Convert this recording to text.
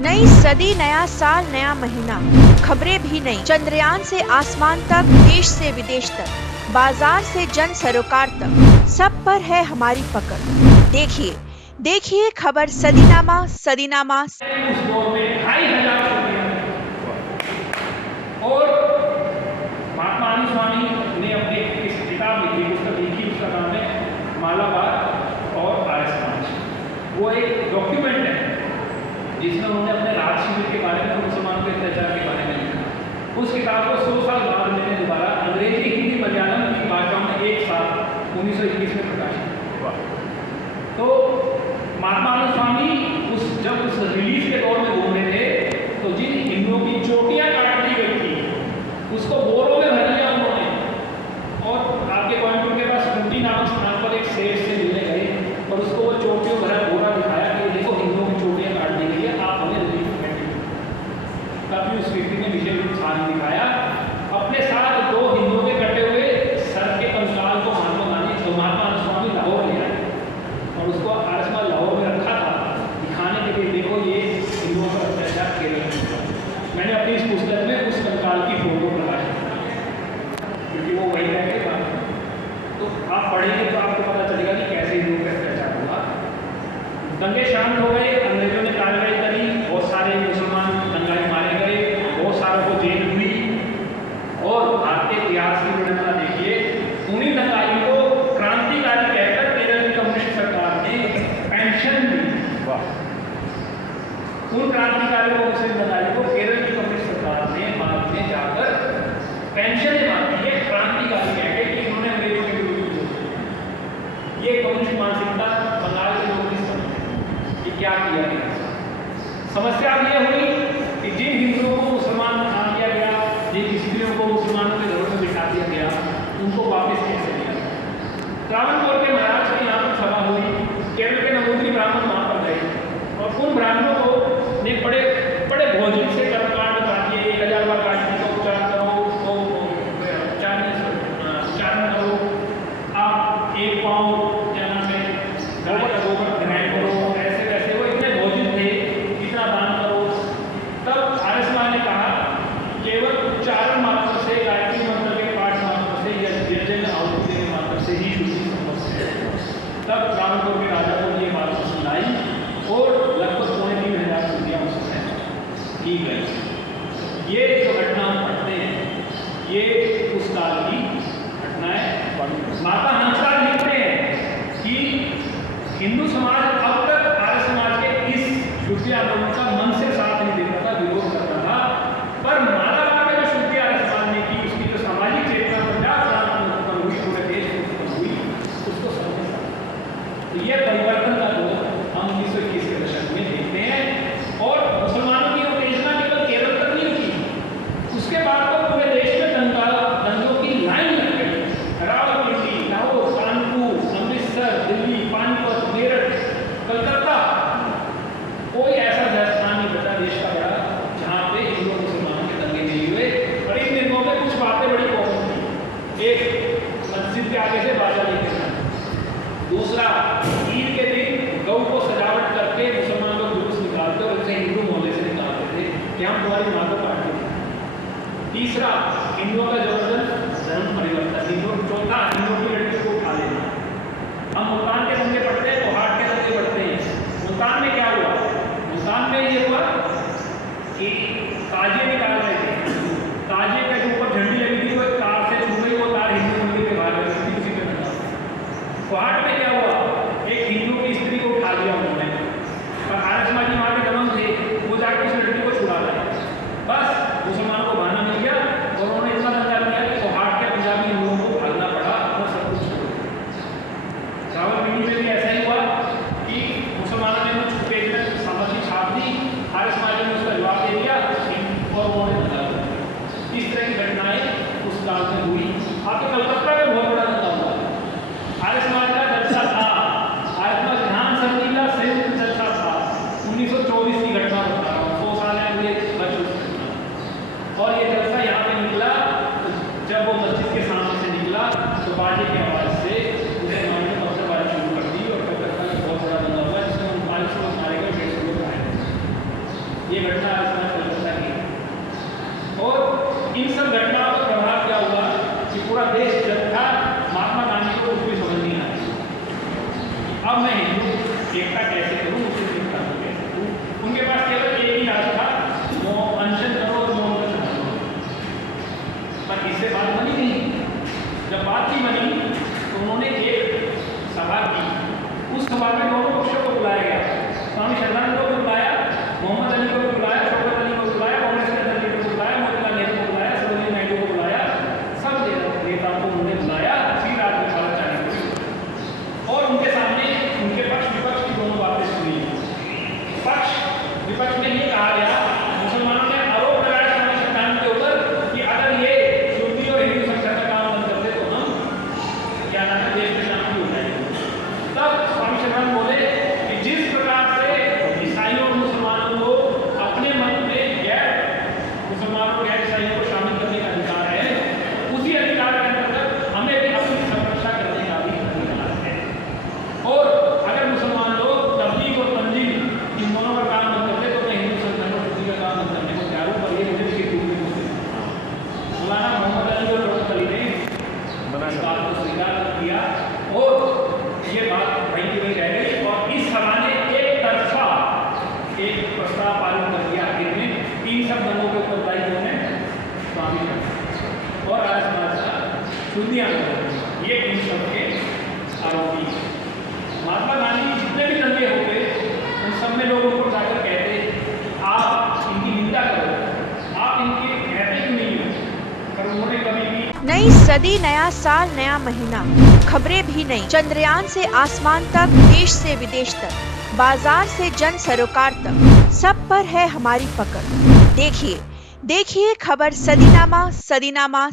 नई सदी, नया साल, नया महीना, खबरें भी नई। चंद्रयान से आसमान तक, देश से विदेश तक, बाजार से जन सरोकार तक, सब पर है हमारी पकड़। देखिए देखिए खबर सदीनामा सदीनामा। उस दौर में 2500 और महात्मा आनंद स्वामी ने अपने एक किताब लिखी, पुस्तक लिखी, उसका नाम है मालाबार और आर्य समाज। वो एक डॉक्यूमेंट है जिसमें उन्होंने अपने राज शिविर के बारे में, मुसलमानों के अत्याचार के बारे में लिखा। उस किताब को 100 साल बाद मैंने दोबारा अंग्रेजी, हिंदी, मलयालम की भाषाओं में एक साथ 1921 में प्रकाशित हुआ। तो महात्मा आनंद स्वामी जब उस रिलीज के दौर में घूम रहे थे तो जिन हिंदुओं की चोटियां काट दी गई थी उसको बोरों में भर लिया उन्होंने, और आपके कोयम्बटूर के पास कुंटी नामक स्थान पर एक सेठ से मिलने गए और उसको वो चोटियों भरा बोरा दिखाया कि देखो हिंदुओं की चोटियां काट दी गई है, आप हमें रिलीज में बैठे। तभी उस व्यक्ति ने विजय उत्साह दिखाया, अपने साथ 2 हिंदुओं के कटे हुए सर के कंकाल को महात्मा आनंद स्वामी लाहौर ले आए और उसको आरसमा लाहौर में रखा था, दिखाने के लिए देखो ये हिंदुओं पर अत्याचार किया गया। मैंने अपनी इस पुस्तक में उस कंकाल की फोटो प्रकाशित की क्योंकि वो वही रहते था। तो आप पढ़ेंगे तो आपको पता चलेगा कि कैसे हिंदुओं पर अत्याचार हुआ। दंगे शांत हो गए, अंग्रेजों ने कार्रवाई करी, बहुत सारे मुसलमान दंगाई मारे गए, बहुत सारों को जेल हुई। और भारतीय इतिहास की विडंबना देखिए, उन्हीं दंगाइयों को क्रांतिकारी कहकर केरल की कम्युनिस्ट सरकार ने पेंशन दी। उन क्रांतिकारियों को, मुस्लिम दंगाइयों को केरल की कम्युनिस्ट सरकार ने बाद में जाकर पेंशन मांगी है, क्रांतिकारी कहकर कि उन्होंने अंग्रेजों के विरुद्ध। ये कम्युनिस्ट मानसिकता बंगाल के लोग नहीं समझते कि क्या किया गया। समस्या ये हुई कि जिन हिंदुओं को मुसलमान बना दिया गया, जिन स्त्रियों को मुसलमानों के घरों में बिठा दिया गया, उनको वापस कैसे दिया। त्रावणकोर के महाराज की यहाँ पर सभा हुई, केरल के नमूद्री ब्राह्मण वहाँ पर गए और उन ब्राह्मणों को ने बड़े बड़े भोजन से कर्मकांड काट दिए। 1000 बार काट दिए, तो 4 करो, तो 4 करो, आप 1 पाँव क्या नाम है गाय का गोबर ग्रहण करो, ऐसे वैसे वो इतने भोजन थे, इतना दान करो। तब आर्य ने कहा केवल उच्चारण मात्र से, गायत्री मंत्र के पाठ मात्र से या निर्जन आहुति देने मात्र से ही शुद्धि संभव है। तब त्रावणकोर के राजा को ये बात सुनाई और लगभग 3,500 शुद्धियाँ उस समय की गई। ये जो घटना हम पढ़ते हैं ये उस काल की घटनाएं। माता हंसा लिखते हैं कि हिंदू समाज अब तक आर्य समाज के इस शुद्धि आंदोलन का मन से साथ नहीं देता था, विरोध करता था, पर मालाबार में जो शुद्धि आर्य समाज ने की, उसकी जो सामाजिक चेतना पंजाब प्रांत में उत्पन्न हुई, पूरे देश में उत्पन्न हुई, उसको समझता। तो ये परिवर्तन का दौर हम 1921 के दशक में देखते हैं। और मुसलमानों की उत्तेजना केवल केरल तक नहीं रुकी, उसके बाद तो पूरे देश में दंगों की लाइन लग गई। रावलपिंडी, लाहौर, कानपुर, अमृतसर, दिल्ली, पानीपत, मेरठ, कलकत्ता, कोई ऐसा स्थान नहीं बचा देश का बड़ा जहाँ पे हिंदू और मुसलमानों के दंगे नहीं हुए। और इन दिनों में कुछ बातें बड़ी कॉमन थी। एक, मस्जिद के आगे से बाजा लेके जाना। दूसरा, ईद के दिन गौ को सजावट करके मुसलमान लोग जुलूस निकालते और उसे हिंदू मोहल्ले से निकालते थे कि हम तुम्हारी माँ को काटते थे। तीसरा, हिंदुओं का जबरदस्त धर्म परिवर्तन। चौथा, हिंदुओं की लड़की को उठा लेना। हम मुल्तान के दंगे पढ़ते हैं तो हाट के दंगे पढ़ते हैं। मुल्तान में क्या हुआ? मुल्तान में ये हुआ कि ताजे निकाल रहे थे, ताजे के ऊपर झंडी लगी थी, वो एक तार से छू गई, वो तार हिंदू मंदिर के बाहर लगी थी, उसी पे लगा। तो हाट में क्या हुआ? एक हिंदू की स्त्री को उठा लिया उन्होंने, और आर्य समाजी वहाँ के दमन थे, वो जाकर उस लड़की को छुड़ा लाए। बस मुसलमानों को बहाना मिल गया और उन्होंने इतना दंगा किया कि तो हाट के पंजाबी हिंदुओं को भागना पड़ा और सब कुछ छोड़ दिया। रावलपिंडी में भी ऐसा ही हुआ कि मुसलमानों ने कुछ छुपे सामग्री छाप दी, आर्य ये घटना आयुष्मान कलकत्ता की है। और इन सब घटनाओं का प्रभाव क्या हुआ कि पूरा देश जब था, महात्मा गांधी को कुछ भी समझ नहीं आया। अब मैं हिंदू एकता कैसे करूँ, मुस्लिम एकता को कैसे करूँ। उनके पास केवल एक ही रास्ता था, वो अनशन करो, मौन करो। पर इससे बात बनी नहीं। जब बात नहीं बनी तो उन्होंने एक सभा की। उस सभा में दोनों पक्षों को बुलाया गया। स्वामी श्रद्धानंद को भी बुलाया, मोहम्मद अली को भी बुलाया, शौकत अली को बुलाया, कांग्रेस के अध्यक्ष को बुलाया, मोतीलाल नेहरू को बुलाया, सरोजिनी नायडू को बुलाया। सब नेताओं को उन्होंने बुलाया, फिर रात में 4:30 बजे। और उनके सामने उनके पक्ष विपक्ष की दोनों बातें सुनी। पक्ष विपक्ष में ये कहा गया, मुसलमानों ने आरोप लगाया स्वामी श्रद्धानंद के ऊपर कि अगर ये सुन्नी और हिंदू संगठन का काम बंद करते तो हम क्या नाम है देश में शांति हो जाएगी। तब स्वामी श्रद्धानंद बोले कि जिस प्रकार से ईसाइयों और मुसलमानों को अपने मत में गैर मुसलमानों गैर ईसाइयों को शामिल करने का अधिकार है, उसी अधिकार के अंतर्गत हमें भी अपनी संरक्षा करने का भी अधिकार है। और अगर मुसलमान लोग तबलीग और तंजीम इन दोनों का काम बंद करते तो मैं हिंदू संगठन और तबलीग का काम बंद करने को तैयार हूँ। पर ये मुझे इसके रूप में मौलाना मोहम्मद अली और शौकत अली ने इस बात को स्वीकार किया और ये बात वहीं की वहीं रह गई। और इस सभा ने एक तरफा एक प्रस्ताव पारित कर दिया। आखिर में 3 सब दलों के उत्तरदायी होने स्वामी श्रद्धानंद और आर्य समाज का शुद्धि आंदोलन, ये इन सब के आरोपी। महात्मा गांधी जितने भी दंगे हो गए उन सब में लोग उनको जाकर कहते आप इनकी निंदा करो, आप इनके कहते क्यों नहीं हो। पर उन्होंने कभी भी नई सदी, नया साल, नया महीना, खबरें भी नई। चंद्रयान से आसमान तक, देश से विदेश तक, बाजार से जन सरोकार तक, सब पर है हमारी पकड़। देखिए खबर सदीनामा।